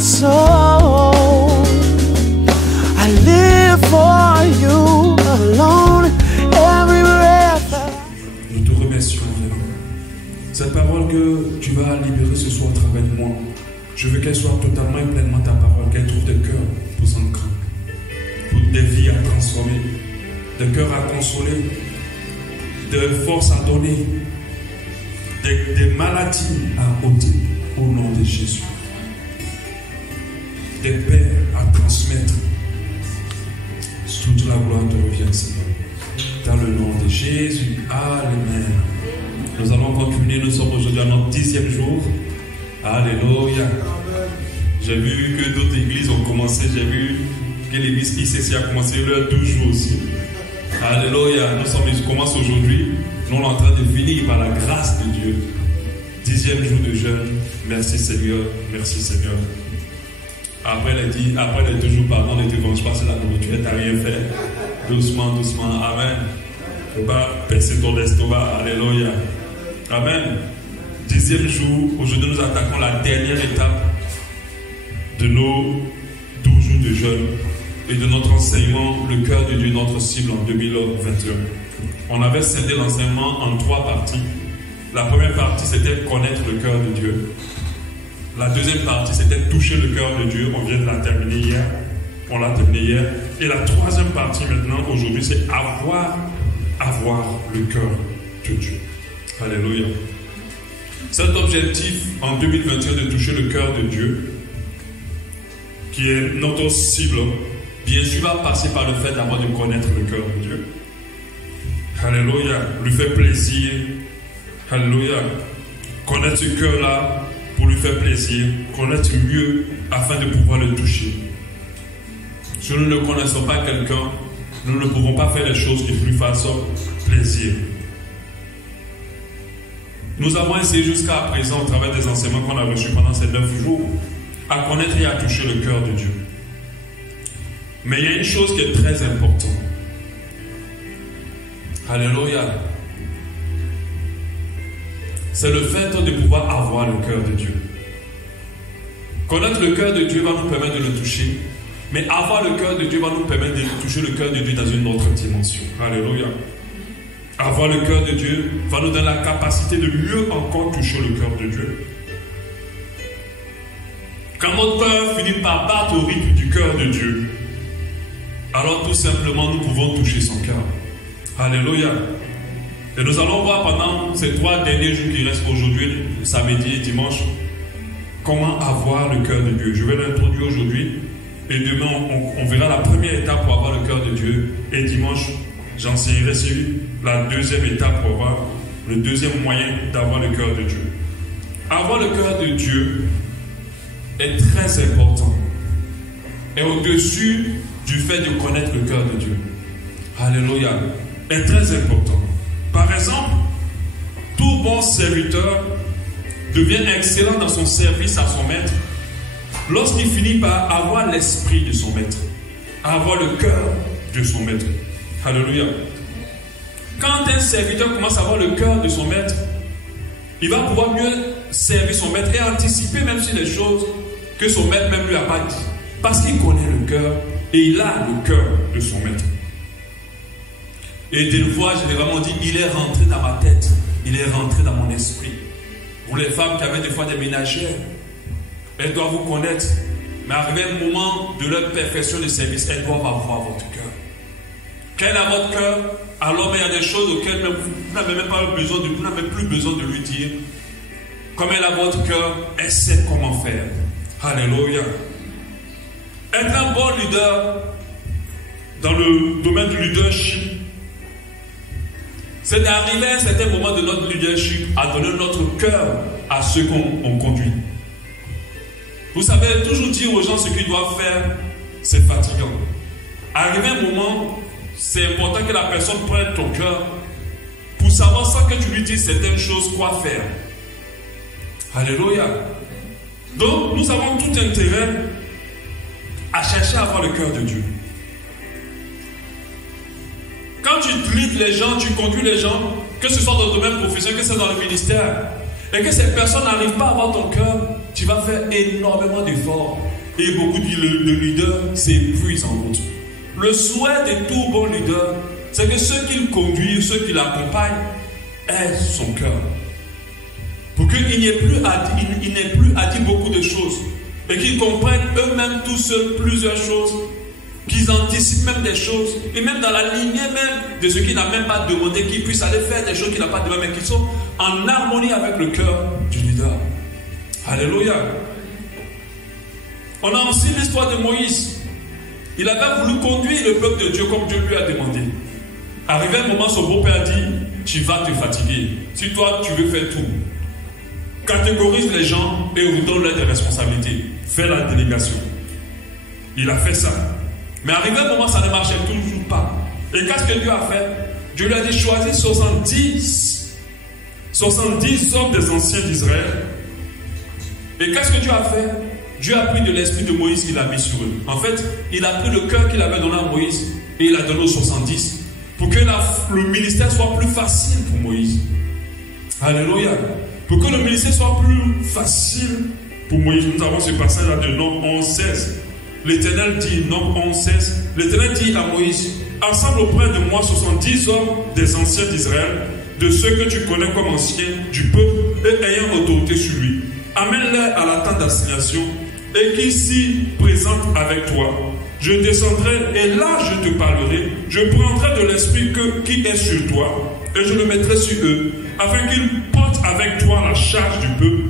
soul. I live for you alone. Every breath that Nous te remercions vraiment. Cette parole que tu vas libérer ce soir au travers de moi, je veux qu'elle soit totalement et pleinement ta parole, qu'elle trouve des cœurs pour s'ancrer, pour des vies à transformer, des cœurs à consoler, des forces à donner, des maladies à ôter au nom de Jésus, des pères à transmettre. Toute la gloire te revient, Seigneur. Dans le nom de Jésus. Amen. Nous allons continuer. Nous sommes aujourd'hui à notre 10e jour. Alléluia. J'ai vu que d'autres églises ont commencé. J'ai vu que l'église ICC a commencé leur 12 jours aussi. Alléluia. Nous commençons aujourd'hui. Nous sommes en train de finir par la grâce de Dieu. 10e jour de jeûne. Merci Seigneur. Merci Seigneur. Après les 2 jours par an, ne te venge pas sur la nourriture, tu n'as rien fait. Doucement, doucement. Amen. Il ne faut pas percer ton estomac. Alléluia. Amen. 10e jour. Aujourd'hui, nous attaquons la dernière étape de nos 12 jours de jeûne et de notre enseignement, le cœur de Dieu, notre cible en 2021. On avait scindé l'enseignement en 3 parties. La première partie, c'était connaître le cœur de Dieu. La deuxième partie, c'était toucher le cœur de Dieu. On vient de la terminer hier. On l'a terminé hier. Et la troisième partie maintenant, aujourd'hui, c'est avoir le cœur de Dieu. Alléluia. Cet objectif en 2021 de toucher le cœur de Dieu, qui est notre cible, bien sûr, va passer par le fait d'abord de connaître le cœur de Dieu. Alléluia. Lui faire plaisir. Alléluia. Connaître ce cœur-là, pour lui faire plaisir, connaître mieux afin de pouvoir le toucher. Si nous ne connaissons pas quelqu'un, nous ne pouvons pas faire les choses qui lui fassent plaisir. Nous avons essayé jusqu'à présent, au travers des enseignements qu'on a reçus pendant ces 9 jours, à connaître et à toucher le cœur de Dieu. Mais il y a une chose qui est très importante. Alléluia. C'est le fait de pouvoir avoir le cœur de Dieu. Connaître le cœur de Dieu va nous permettre de le toucher. Mais avoir le cœur de Dieu va nous permettre de toucher le cœur de Dieu dans une autre dimension. Alléluia. Avoir le cœur de Dieu va nous donner la capacité de mieux encore toucher le cœur de Dieu. Quand notre cœur finit par battre au rythme du cœur de Dieu, alors tout simplement nous pouvons toucher son cœur. Alléluia. Et nous allons voir pendant ces 3 derniers jours qui restent aujourd'hui, samedi et dimanche, comment avoir le cœur de Dieu. Je vais l'introduire aujourd'hui et demain on verra la première étape pour avoir le cœur de Dieu. Et dimanche, j'enseignerai sur la deuxième étape pour avoir le deuxième moyen d'avoir le cœur de Dieu. Avoir le cœur de Dieu est très important et au-dessus du fait de connaître le cœur de Dieu. Alléluia. Est très important. Par exemple, tout bon serviteur devient excellent dans son service à son maître lorsqu'il finit par avoir l'esprit de son maître, avoir le cœur de son maître. Alléluia. Quand un serviteur commence à avoir le cœur de son maître, il va pouvoir mieux servir son maître et anticiper même sur les choses que son maître même lui a pas dit. Parce qu'il connaît le cœur et il a le cœur de son maître. Et des fois, généralement, on dit, il est rentré dans ma tête, il est rentré dans mon esprit. Pour les femmes qui avaient des fois des ménagères, elles doivent vous connaître. Mais arrivé un moment de leur perfection de service, elles doivent avoir votre cœur. Quand elle a votre cœur, alors il y a des choses auxquelles vous n'avez même pas besoin de, vous n'avez plus besoin de lui dire. Comme elle a votre cœur, elle sait comment faire. Alléluia. Être un bon leader dans le domaine du leadership, c'est d'arriver à un certain moment de notre leadership à donner notre cœur à ceux qu'on conduit. Vous savez, toujours dire aux gens ce qu'ils doivent faire, c'est fatigant. Arrivé un moment, c'est important que la personne prenne ton cœur pour savoir sans que tu lui dises certaines choses quoi faire. Alléluia. Donc, nous avons tout intérêt à chercher à avoir le cœur de Dieu. Quand tu leads les gens, tu conduis les gens, que ce soit dans le domaine professionnel, que ce soit dans le ministère, et que ces personnes n'arrivent pas à avoir ton cœur, tu vas faire énormément d'efforts. Et beaucoup de leaders s'épuisent en route. Le souhait de tout bon leader, c'est que ceux qui le conduisent, ceux qui l'accompagnent, aient son cœur. Pour qu'il n'ait plus à dire beaucoup de choses. Et qu'ils comprennent eux-mêmes tous seuls plusieurs choses. Qu'ils anticipent même des choses. Et même dans la lignée même de ce qu'il n'a même pas demandé, qu'ils puissent aller faire des choses qu'il n'a pas demandé, mais qui sont en harmonie avec le cœur du leader. Alléluia. On a aussi l'histoire de Moïse. Il avait voulu conduire le peuple de Dieu comme Dieu lui a demandé. Arrivé un moment, son beau-père dit, tu vas te fatiguer. Si toi, tu veux faire tout, catégorise les gens et redonne-leur des responsabilités. Fais la délégation. Il a fait ça. Mais arrivé un moment, ça ne marchait toujours pas. Et qu'est-ce que Dieu a fait? Dieu lui a dit, choisis 70 hommes des anciens d'Israël. Et qu'est-ce que Dieu a fait? Dieu a pris de l'esprit de Moïse qu'il a mis sur eux. En fait, il a pris le cœur qu'il avait donné à Moïse et il a donné aux 70 pour que le ministère soit plus facile pour Moïse. Alléluia. Pour que le ministère soit plus facile pour Moïse. Nous avons ce passage-là de Nombre 11-16. L'Éternel dit, Nombre 11-16, l'Éternel dit à Moïse, assemble auprès de moi 70 hommes des anciens d'Israël, de ceux que tu connais comme anciens du peuple et ayant autorité sur lui. Amène-les à la tente d'assignation et qui s'y présente avec toi. Je descendrai et là je te parlerai. Je prendrai de l'esprit qui est sur toi et je le mettrai sur eux, afin qu'ils portent avec toi la charge du peuple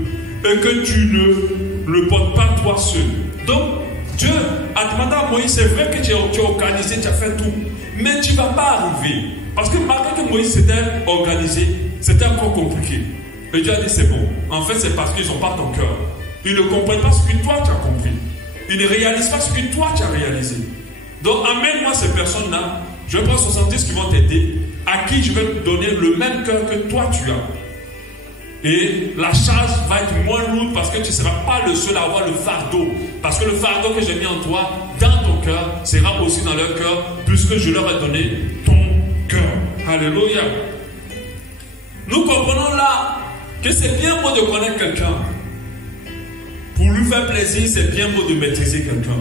et que tu ne le portes pas toi seul. Donc, Dieu a demandé à Moïse, c'est vrai que tu as organisé, tu as fait tout, mais tu ne vas pas arriver. Parce que malgré que Moïse s'était organisé, c'était encore compliqué. Et Dieu a dit, c'est bon. En fait, c'est parce qu'ils n'ont pas ton cœur. Ils ne comprennent pas ce que toi tu as compris. Ils ne réalisent pas ce que toi tu as réalisé. Donc, amène-moi ces personnes-là. Je vais prendre 70 qui vont t'aider, à qui je vais te donner le même cœur que toi tu as. Et la charge va être moins lourde parce que tu ne seras pas le seul à avoir le fardeau. Parce que le fardeau que j'ai mis en toi, dans ton cœur, sera aussi dans leur cœur, puisque je leur ai donné ton cœur. Alléluia. Nous comprenons là que c'est bien beau de connaître quelqu'un. Pour lui faire plaisir, c'est bien beau de maîtriser quelqu'un.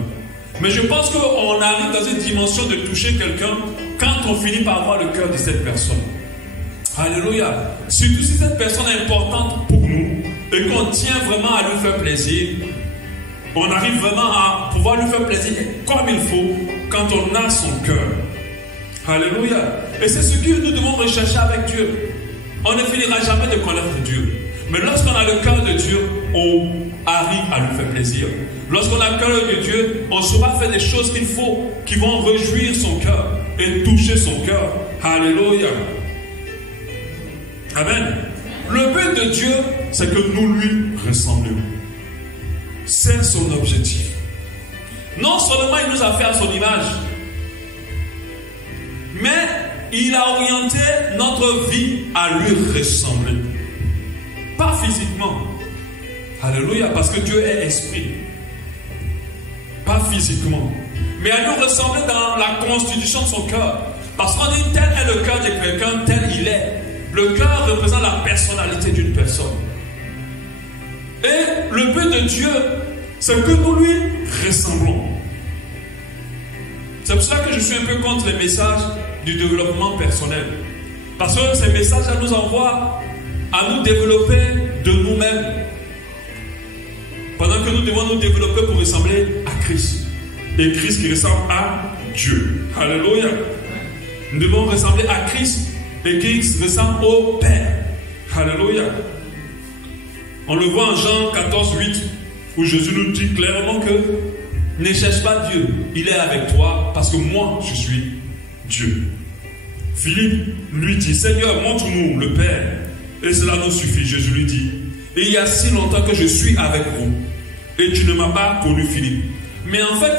Mais je pense qu'on arrive dans une dimension de toucher quelqu'un quand on finit par avoir le cœur de cette personne. Alléluia. Surtout si cette personne est importante pour nous et qu'on tient vraiment à lui faire plaisir, on arrive vraiment à pouvoir lui faire plaisir comme il faut quand on a son cœur. Alléluia. Et c'est ce que nous devons rechercher avec Dieu. On ne finira jamais de connaître Dieu. Mais lorsqu'on a le cœur de Dieu, on arrive à lui faire plaisir. Lorsqu'on a le cœur de Dieu, on saura faire des choses qu'il faut, qui vont réjouir son cœur et toucher son cœur. Alléluia. Amen. Le but de Dieu, c'est que nous lui ressemblions. C'est son objectif. Non seulement il nous a fait à son image, mais il a orienté notre vie à lui ressembler. Pas physiquement. Alléluia, parce que Dieu est esprit. Pas physiquement. Mais à lui ressembler dans la constitution de son cœur. Parce qu'on dit tel est le cœur de quelqu'un, tel il est. Le cœur représente la personnalité d'une personne. Et le but de Dieu, c'est que nous lui ressemblons. C'est pour ça que je suis un peu contre les messages du développement personnel. Parce que ces messages nous envoient à nous développer de nous-mêmes. Pendant que nous devons nous développer pour ressembler à Christ. Et Christ qui ressemble à Dieu. Alléluia. Nous devons ressembler à Christ et Christ ressemble au Père. Alléluia. On le voit en Jean 14, 8, où Jésus nous dit clairement que ne cherche pas Dieu, il est avec toi parce que moi je suis Dieu. Philippe lui dit, Seigneur, montre-nous le Père et cela nous suffit. Jésus lui dit, et il y a si longtemps que je suis avec vous et tu ne m'as pas connu, Philippe. Mais en fait,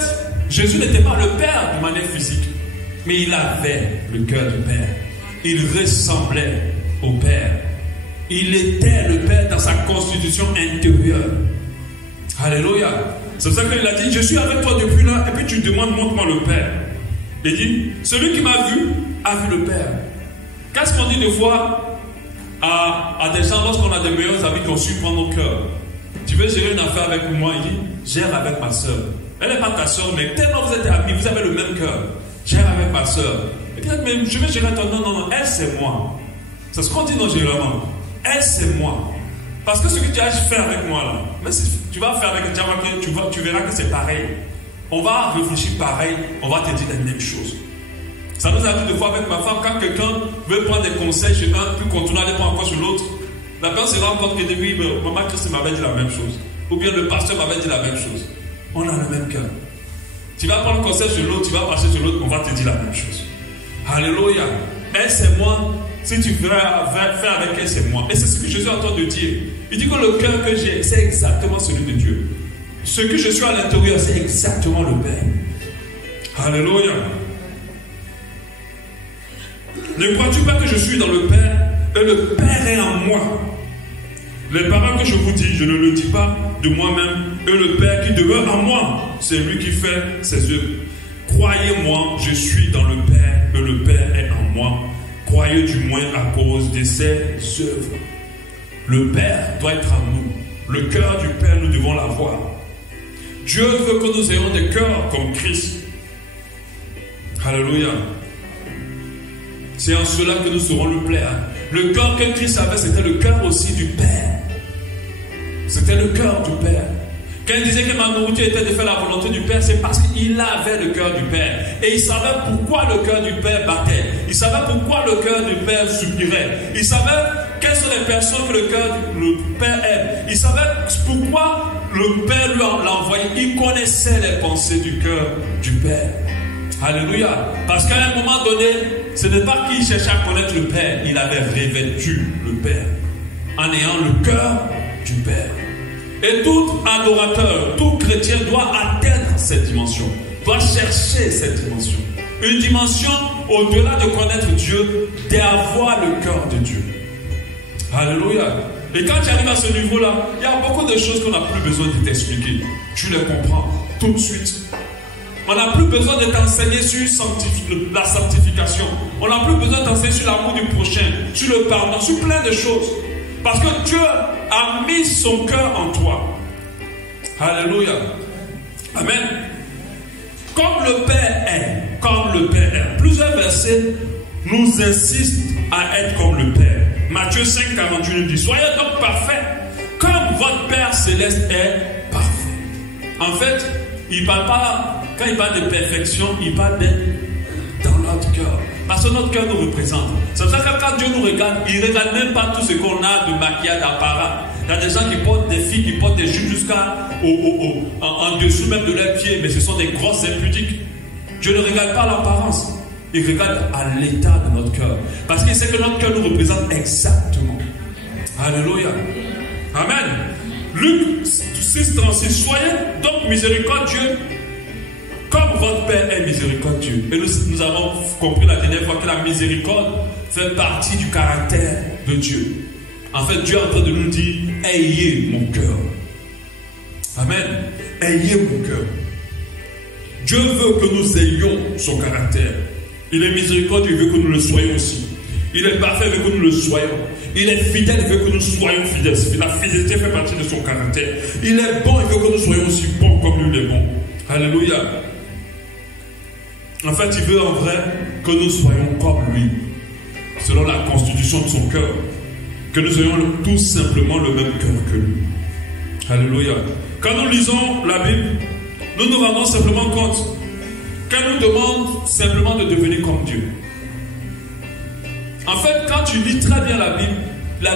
Jésus n'était pas le Père de manière physique, mais il avait le cœur du Père. Il ressemblait au Père. Il était le Père dans sa constitution intérieure. Alléluia. C'est pour ça qu'il a dit, je suis avec toi depuis là, et puis tu demandes, montre-moi le Père. Il dit, celui qui m'a vu, a vu le Père. Qu'est-ce qu'on dit des fois? à des gens lorsqu'on a des meilleurs amis qui ont su prendre nos cœurs. Tu veux gérer une affaire avec moi? Il dit, gère avec ma soeur. Elle n'est pas ta soeur, mais tellement vous êtes amis, vous avez le même cœur. Gère avec ma soeur. Et puis, mais je vais gérer ton... Non, elle c'est moi. C'est ce qu'on dit non généralement. Elle c'est moi. Parce que ce que tu as fait avec moi là, mais tu vas faire avec tu verras que c'est pareil. On va réfléchir pareil, on va te dire la même chose. Ça nous arrive des fois avec ma femme, quand quelqu'un veut prendre des conseils chez un, puis continuer à aller prendre encore sur l'autre, la personne se rend compte que oui, maman Christ m'avait dit la même chose. Ou bien le pasteur m'avait dit la même chose. On a le même cœur. Tu vas prendre conseil sur l'autre, tu vas passer sur l'autre, on va te dire la même chose. Alléluia. Elle c'est moi. Si tu veux faire avec elle, c'est moi. Et c'est ce que Jésus entend de dire. Il dit que le cœur que j'ai, c'est exactement celui de Dieu. Ce que je suis à l'intérieur, c'est exactement le Père. Alléluia. Ne crois-tu pas que je suis dans le Père et le Père est en moi? Les paroles que je vous dis, je ne le dis pas de moi-même. Et le Père qui demeure en moi, c'est lui qui fait ses œuvres. Croyez-moi, je suis dans le Père et le Père est en moi. Croyez du moins à cause de ses œuvres. Le Père doit être en nous. Le cœur du Père, nous devons l'avoir. Dieu veut que nous ayons des cœurs comme Christ. Alléluia. C'est en cela que nous saurons le plaire. Le cœur que Christ avait, c'était le cœur aussi du Père. C'était le cœur du Père. Quand il disait que ma nourriture était de faire la volonté du Père, c'est parce qu'il avait le cœur du Père. Et il savait pourquoi le cœur du Père battait. Il savait pourquoi le cœur du Père supplirait. Il savait quelles sont les personnes que le cœur du Père aime. Il savait pourquoi le Père lui l'a envoyé. Il connaissait les pensées du cœur du Père. Alléluia. Parce qu'à un moment donné, ce n'est pas qu'il cherchait à connaître le Père. Il avait revêtu le Père en ayant le cœur du Père. Et tout adorateur, tout chrétien doit atteindre cette dimension, doit chercher cette dimension. Une dimension au-delà de connaître Dieu, d'avoir le cœur de Dieu. Alléluia. Et quand tu arrives à ce niveau-là, il y a beaucoup de choses qu'on n'a plus besoin de t'expliquer. Tu les comprends tout de suite. On n'a plus besoin de t'enseigner sur la sanctification. On n'a plus besoin de t'enseigner sur l'amour du prochain, sur le pardon, sur plein de choses. Parce que Dieu a mis son cœur en toi. Alléluia. Amen. Comme le Père est, comme le Père est. Plusieurs versets nous insistent à être comme le Père. Matthieu 5, 48 nous dit, soyez donc parfaits, comme votre Père céleste est parfait. En fait, il parle pas, quand il parle de perfection, il parle d'être dans notre cœur. Parce que notre cœur nous représente. C'est pour ça que quand Dieu nous regarde, il ne regarde même pas tout ce qu'on a de maquillage, d'apparat. Il y a des gens qui portent des filles qui portent des jupes en dessous même de leurs pieds, mais ce sont des grosses impudiques. Dieu ne regarde pas l'apparence. Il regarde à l'état de notre cœur. Parce qu'il sait que notre cœur nous représente exactement. Alléluia. Amen. Luc 6, 36. Soyez donc miséricordieux comme votre Père est miséricordieux. Et nous avons compris la dernière fois que la miséricorde fait partie du caractère de Dieu. En fait, Dieu est en train de nous dire, ayez mon cœur. Amen. Ayez mon cœur. Dieu veut que nous ayons son caractère. Il est miséricordieux, il veut que nous le soyons aussi. Il est parfait, il veut que nous le soyons. Il est fidèle, il veut que nous soyons fidèles. La fidélité fait partie de son caractère. Il est bon, il veut que nous soyons aussi bons comme lui est bon. Alléluia. En fait, il veut en vrai que nous soyons comme lui, selon la constitution de son cœur. Que nous ayons tout simplement le même cœur que lui. Alléluia. Quand nous lisons la Bible, nous nous rendons simplement compte qu'elle nous demande simplement de devenir comme Dieu. En fait, quand tu lis très bien la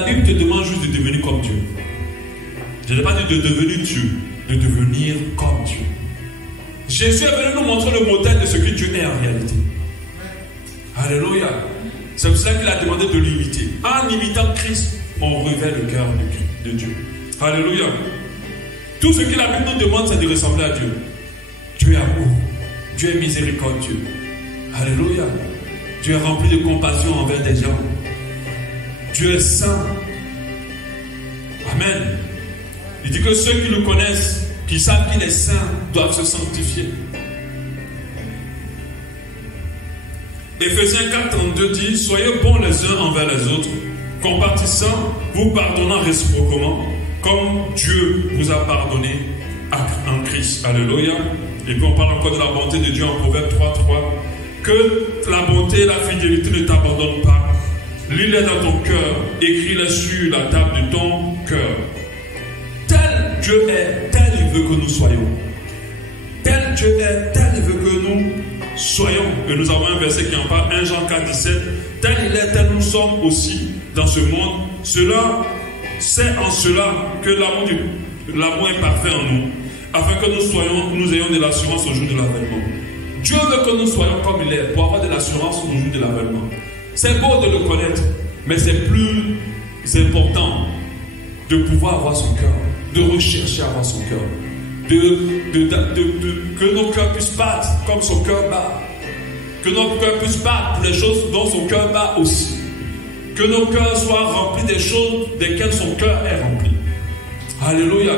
Bible te demande juste de devenir comme Dieu. Je n'ai pas dit de devenir Dieu, de devenir comme Dieu. Jésus est venu nous montrer le modèle de ce que Dieu est en réalité. Alléluia. C'est pour cela qu'il a demandé de l'imiter. En imitant Christ, on révèle le cœur de Dieu. Alléluia. Tout ce que la Bible nous demande, c'est de ressembler à Dieu. Dieu est amour. Dieu est miséricordieux. Alléluia. Dieu est rempli de compassion envers des gens. Dieu est saint. Amen. Il dit que ceux qui le connaissent, qui savent qu'il est saint, doivent se sanctifier. Éphésiens 4, 32 dit, soyez bons les uns envers les autres, compatissant, vous pardonnant réciproquement, comme Dieu vous a pardonné en Christ. Alléluia. Et puis on parle encore de la bonté de Dieu en Proverbe 3:3. Que la bonté et la fidélité ne t'abandonnent pas. Lis-les dans ton cœur, écris-les sur la table de ton cœur. Tel Dieu est, tel il veut que nous soyons. Tel Dieu est, tel il veut que nous soyons. Et nous avons un verset qui en parle, 1 Jean 4:17. Tel il est, tel nous sommes aussi dans ce monde. C'est en cela que l'amour est parfait en nous, afin que nous ayons de l'assurance au jour de l'avènement. Dieu veut que nous soyons comme il est, pour avoir de l'assurance au jour de l'avènement. C'est beau de le connaître, mais c'est plus important de pouvoir avoir son cœur, de rechercher à avoir son cœur, que nos cœurs puissent battre comme son cœur bat, que nos cœurs puissent battre pour les choses dont son cœur bat aussi, que nos cœurs soient remplis des choses desquelles son cœur est rempli. Alléluia.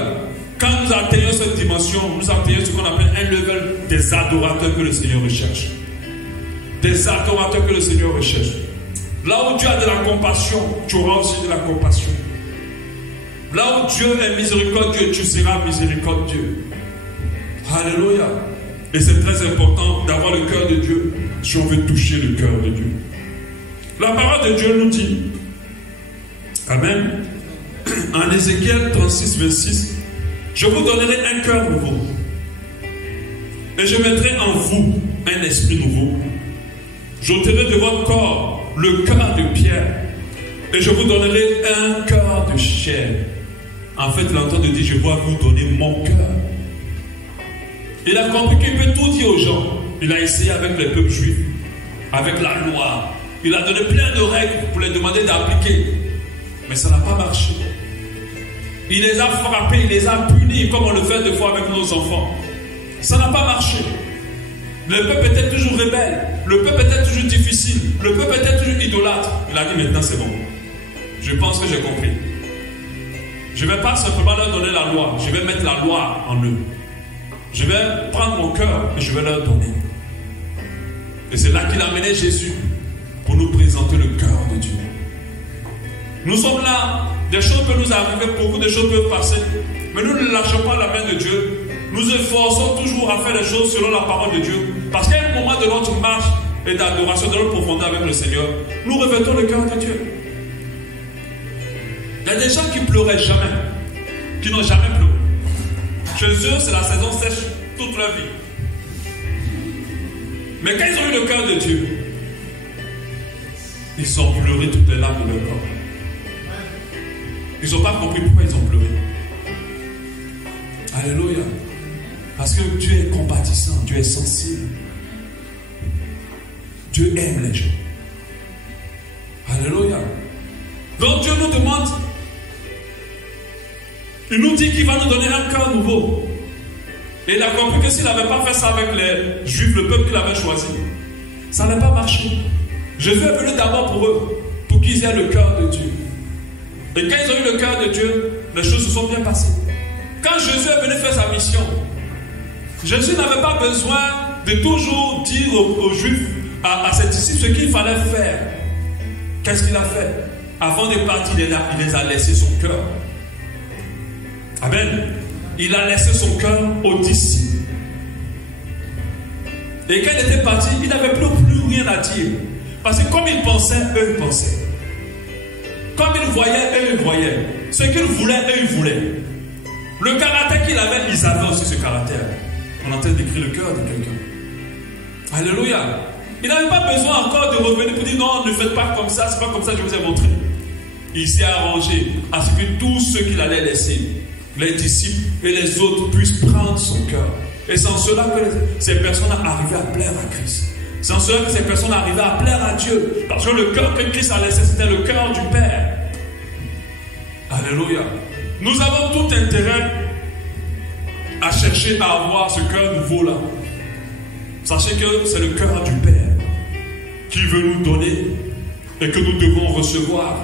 Quand nous atteignons cette dimension, nous atteignons ce qu'on appelle un level des adorateurs que le Seigneur recherche. Des adorateurs que le Seigneur recherche. Là où Dieu a de la compassion, tu auras aussi de la compassion. Là où Dieu est miséricordieux, tu seras miséricordieux. Alléluia. Et c'est très important d'avoir le cœur de Dieu si on veut toucher le cœur de Dieu. La parole de Dieu nous dit, Amen, en Ézéchiel 36:26, je vous donnerai un cœur nouveau et je mettrai en vous un esprit nouveau. J'ôterai de votre corps le cœur de pierre et je vous donnerai un cœur de chair. En fait, il entend de dire, je vais vous donner mon cœur. Il a compris qu'il peut tout dire aux gens. Il a essayé avec les peuples juifs, avec la loi. Il a donné plein de règles pour les demander d'appliquer. Mais ça n'a pas marché. Il les a frappés, il les a punis comme on le fait des fois avec nos enfants. Ça n'a pas marché. Le peuple était toujours rebelle. Le peuple était toujours difficile. Le peuple était toujours idolâtre. Il a dit maintenant c'est bon. Je pense que j'ai compris. Je ne vais pas simplement leur donner la loi. Je vais mettre la loi en eux. Je vais prendre mon cœur et je vais leur donner. Et c'est là qu'il a amené Jésus pour nous présenter le cœur de Dieu. Nous sommes là. Des choses peuvent nous arriver, beaucoup de choses peuvent passer. Mais nous ne lâchons pas la main de Dieu. Nous efforçons toujours à faire les choses selon la parole de Dieu. Parce qu'à un moment de notre marche et d'adoration, de notre profondeur avec le Seigneur, nous revêtons le cœur de Dieu. Il y a des gens qui pleuraient jamais, qui n'ont jamais pleuré. Chez eux, c'est la saison sèche toute leur vie. Mais quand ils ont eu le cœur de Dieu, ils ont pleuré toutes les larmes de leur corps. Ils n'ont pas compris pourquoi ils ont pleuré. Alléluia. Parce que Dieu est compatissant, Dieu est sensible. Dieu aime les gens. Alléluia. Donc Dieu nous demande, il nous dit qu'il va nous donner un cœur nouveau. Et il a compris que s'il n'avait pas fait ça avec les Juifs, le peuple qu'il avait choisi, ça n'allait pas marcher. Jésus est venu d'abord pour eux, pour qu'ils aient le cœur de Dieu. Et quand ils ont eu le cœur de Dieu, les choses se sont bien passées. Quand Jésus est venu faire sa mission, Jésus n'avait pas besoin de toujours dire aux Juifs, à ses disciples, ce qu'il fallait faire. Qu'est-ce qu'il a fait? Avant de partir, il les a laissé son cœur. Amen. Il a laissé son cœur aux disciples. Et quand il était parti, il n'avait plus rien à dire. Parce que comme il pensait, eux ils pensaient. Comme il voyait, eux ils voyaient. Ce qu'il voulait, eux ils voulaient. Le caractère qu'il avait, ils avaient aussi ce caractère. On est en train d'écrire le cœur de quelqu'un. Alléluia. Il n'avait pas besoin encore de revenir pour dire non, ne faites pas comme ça, c'est pas comme ça que je vous ai montré. Il s'est arrangé à ce que tous ceux qu'il allait laisser, les disciples et les autres, puissent prendre son cœur. Et c'est en cela que ces personnes arrivaient à plaire à Christ. C'est en cela que ces personnes arrivaient à plaire à Dieu. Parce que le cœur que Christ a laissé, c'était le cœur du Père. Alléluia. Nous avons tout intérêt à chercher à avoir ce cœur nouveau-là. Sachez que c'est le cœur du Père qui veut nous donner et que nous devons recevoir.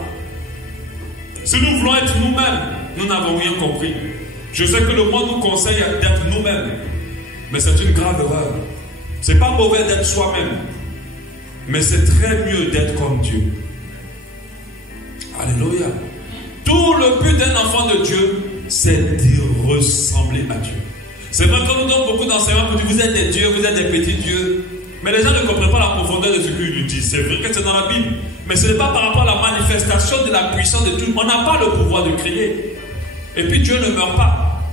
Si nous voulons être nous-mêmes, nous n'avons rien compris. Je sais que le monde nous conseille d'être nous-mêmes, mais c'est une grave erreur. C'est pas mauvais d'être soi-même, mais c'est très mieux d'être comme Dieu. Alléluia. Tout le but d'un enfant de Dieu, c'est de ressembler à Dieu. C'est vrai qu'on nous donne beaucoup d'enseignements pour dire vous êtes des dieux, vous êtes des petits dieux. Mais les gens ne comprennent pas la profondeur de ce qu'ils nous disent. C'est vrai que c'est dans la Bible. Mais ce n'est pas par rapport à la manifestation de la puissance de Dieu. On n'a pas le pouvoir de créer. Et puis Dieu ne meurt pas.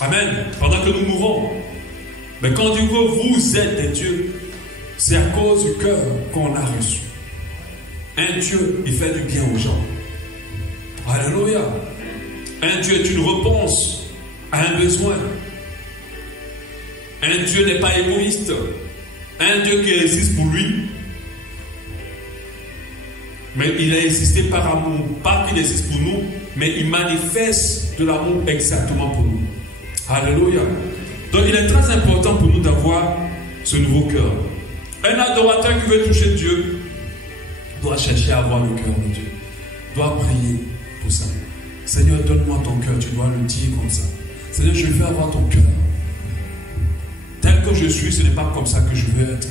Amen. Pendant que nous mourons. Mais quand on dit que vous êtes des dieux, c'est à cause du cœur qu'on a reçu. Un Dieu, il fait du bien aux gens. Alléluia. Un Dieu est une réponse à un besoin. Un Dieu n'est pas égoïste. Un Dieu qui existe pour lui. Mais il a existé par amour. Pas qu'il existe pour nous, mais il manifeste de l'amour exactement pour nous. Alléluia. Donc il est très important pour nous d'avoir ce nouveau cœur. Un adorateur qui veut toucher Dieu doit chercher à avoir le cœur de Dieu. Doit prier pour ça. Seigneur, donne-moi ton cœur. Tu dois le dire comme ça. Seigneur, je veux avoir ton cœur. Tel que je suis, ce n'est pas comme ça que je veux être.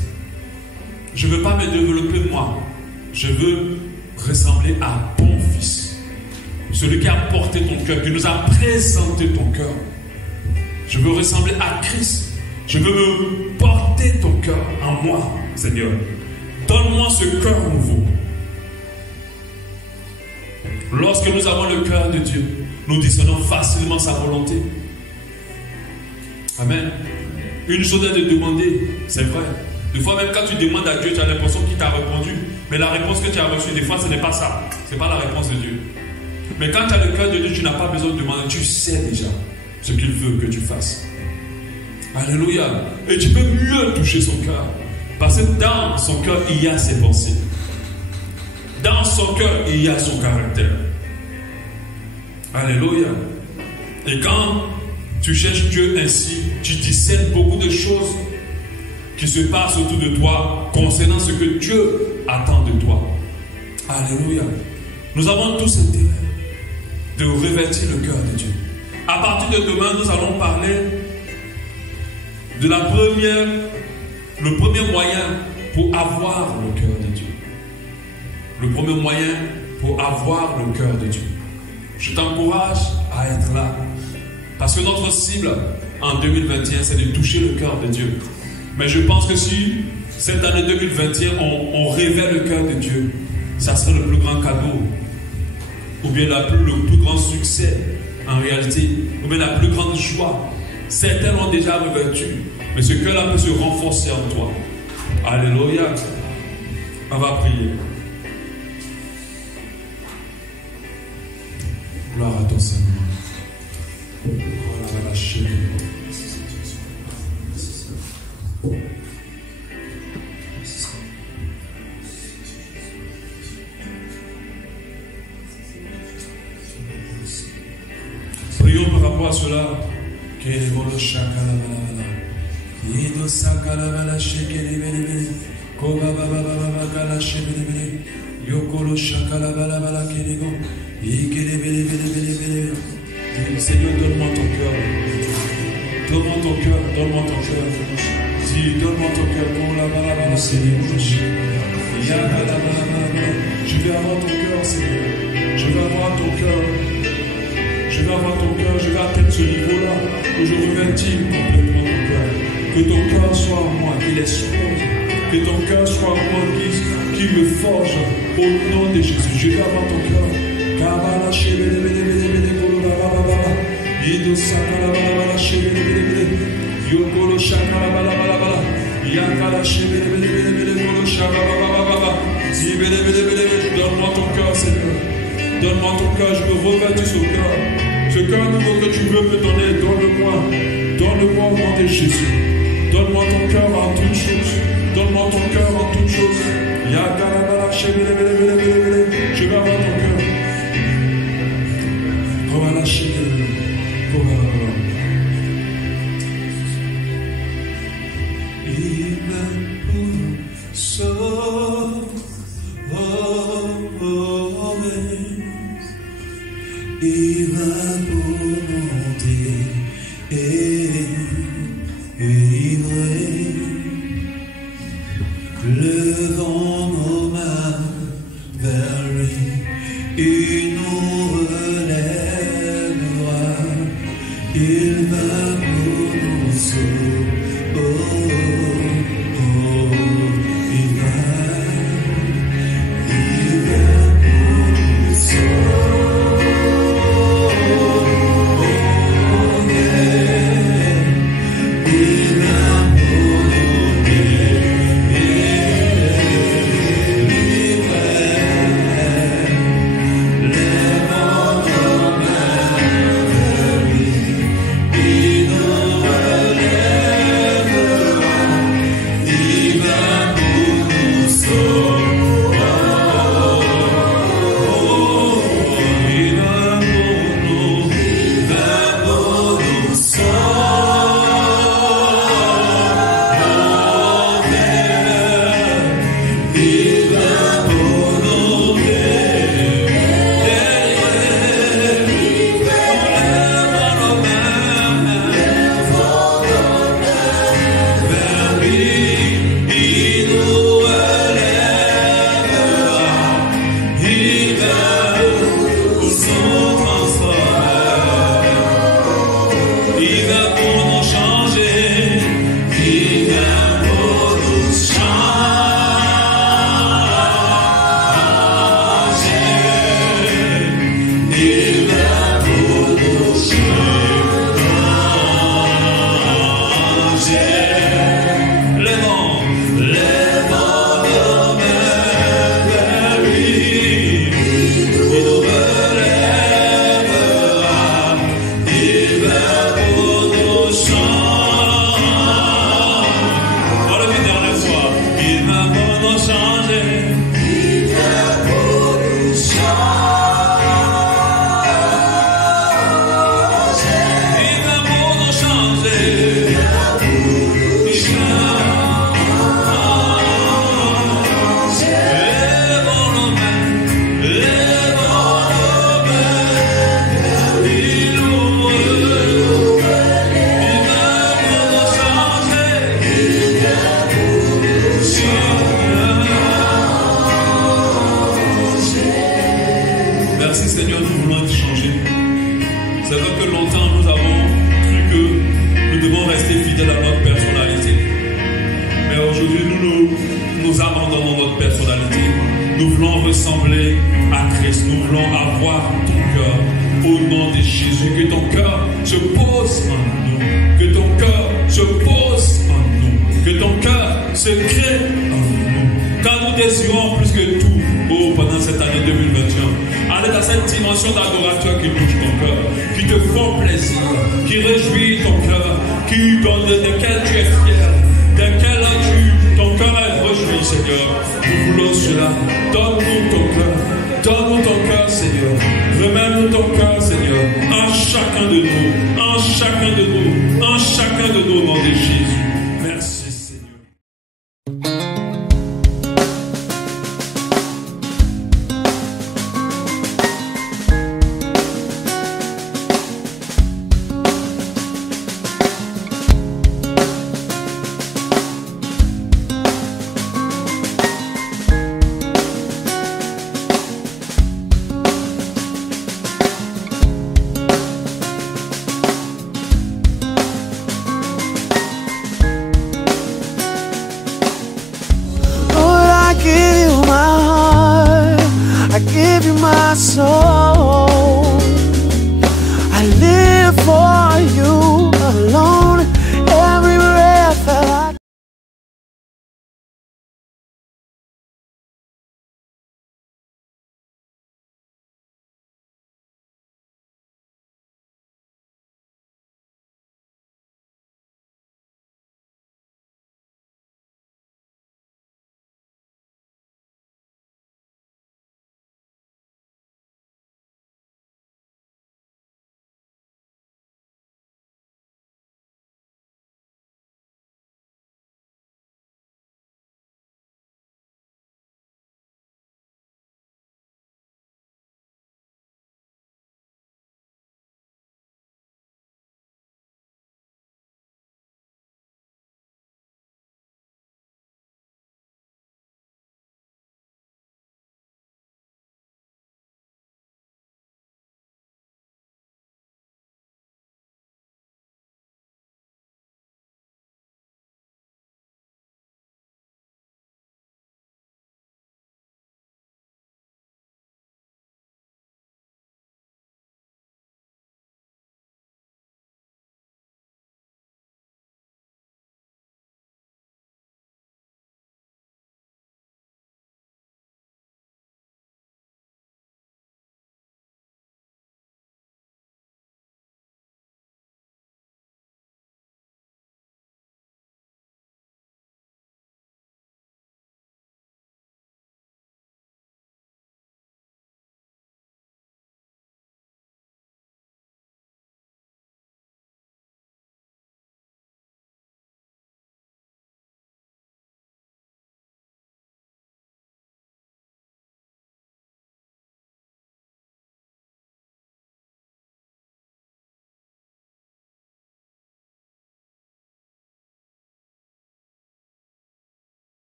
Je ne veux pas me développer moi. Je veux ressembler à ton Fils. Celui qui a porté ton cœur, qui nous a présenté ton cœur. Je veux ressembler à Christ. Je veux me porter ton cœur en moi, Seigneur. Donne-moi ce cœur nouveau. Lorsque nous avons le cœur de Dieu, nous discernons facilement sa volonté. Amen. Une chose est de demander, c'est vrai. Des fois, même quand tu demandes à Dieu, tu as l'impression qu'il t'a répondu. Mais la réponse que tu as reçue, des fois, ce n'est pas ça. Ce n'est pas la réponse de Dieu. Mais quand tu as le cœur de Dieu, tu n'as pas besoin de demander. Tu sais déjà ce qu'il veut que tu fasses. Alléluia. Et tu peux mieux toucher son cœur. Parce que dans son cœur, il y a ses pensées. Dans son cœur, il y a son caractère. Alléluia. Et quand tu cherches Dieu ainsi, tu discernes beaucoup de choses qui se passent autour de toi concernant ce que Dieu attend de toi. Alléluia. Nous avons tous intérêt de revêtir le cœur de Dieu. À partir de demain, nous allons parler de le premier moyen pour avoir le cœur de Dieu. Le premier moyen pour avoir le cœur de Dieu. Je t'encourage à être là. Parce que notre cible en 2021, c'est de toucher le cœur de Dieu. Mais je pense que si cette année 2021, on révèle le cœur de Dieu, ça serait le plus grand cadeau. Ou bien le plus grand succès en réalité. Ou bien la plus grande joie. Certains l'ont déjà revêtu. Mais ce cœur-là peut se renforcer en toi. Alléluia. On va prier. Gloire à ton Seigneur. Prions par rapport à cela. Seigneur, donne-moi ton cœur. Donne-moi ton cœur, donne-moi ton cœur. Dis, donne-moi ton cœur. Je vais avoir ton cœur, Seigneur. Je vais avoir ton cœur. Je vais avoir ton cœur. Je vais atteindre ce niveau-là où je revêtis complètement ton cœur. Que ton cœur soit en moi, qu'il explose. Que ton cœur soit en moi, qui me forge au nom de Jésus. Je vais avoir ton cœur. Donne-moi ton cœur, Seigneur. Donne-moi ton cœur, je veux revêtir ce cœur. Ce cœur nouveau que tu veux me donner, donne-le-moi. Donne-le-moi au nom de Jésus. Donne-moi ton cœur en toutes choses. Donne-moi ton cœur en toutes choses. Je vais avoir ton cœur. Levons nos mains vers lui. il nous relèvera, il va pour nous sauver. Il va pour nous Seigneur. Nous voulons cela. Donne-nous ton cœur, Seigneur.